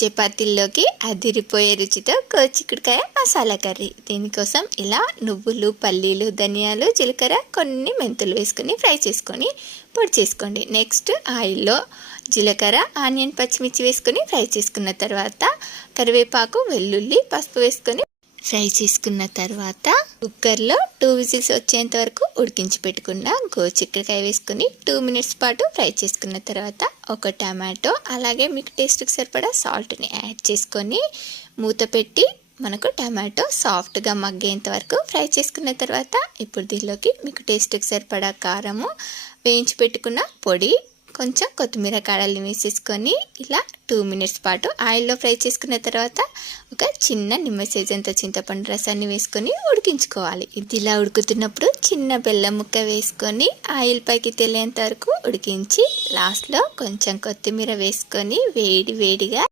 చపాతీల్లోకి అదిరిపోయే రుచితో గోరుచిక్కుడుకాయ మసాలా కర్రీ. దీనికోసం ఇలా నువ్వులు, పల్లీలు, ధనియాలు, జీలకర్ర, కొన్ని మెంతులు వేసుకొని ఫ్రై చేసుకొని పొడి చేసుకోండి. నెక్స్ట్ ఆయిల్లో జీలకర్ర, ఆనియన్, పచ్చిమిర్చి వేసుకొని ఫ్రై చేసుకున్న తర్వాత కరివేపాకు, వెల్లుల్లి, పసుపు వేసుకొని ఫ్రై చేసుకున్న తర్వాత కుక్కర్లో 2 విజిల్స్ వచ్చేంత వరకు ఉడికించి పెట్టుకున్న గోరుచిక్కుడుకాయ వేసుకొని 2 మినిట్స్ పాటు ఫ్రై చేసుకున్న తర్వాత ఒక టమాటో, అలాగే మీకు టేస్ట్కి సరిపడా సాల్ట్ని యాడ్ చేసుకొని మూత పెట్టి మనకు టమాటో సాఫ్ట్గా మగ్గేంత వరకు ఫ్రై చేసుకున్న తర్వాత ఇప్పుడు దీనిలోకి మీకు టేస్ట్కి సరిపడా కారము, వేయించి పెట్టుకున్న పొడి, కొంచెం కొత్తిమీర కాడల్ని వేసేసుకొని ఇలా 2 మినిట్స్ పాటు ఆయిల్లో ఫ్రై చేసుకున్న తర్వాత ఒక చిన్న నిమ్మ సైజ్ అంత చింతపండు రసాన్ని వేసుకొని ఉడికించుకోవాలి. ఇది ఇలా ఉడుకుతున్నప్పుడు చిన్న బెల్లం ముక్క వేసుకొని ఆయిల్ పైకి తేలేంత వరకు ఉడికించి లాస్ట్లో కొంచెం కొత్తిమీర వేసుకొని వేడిగా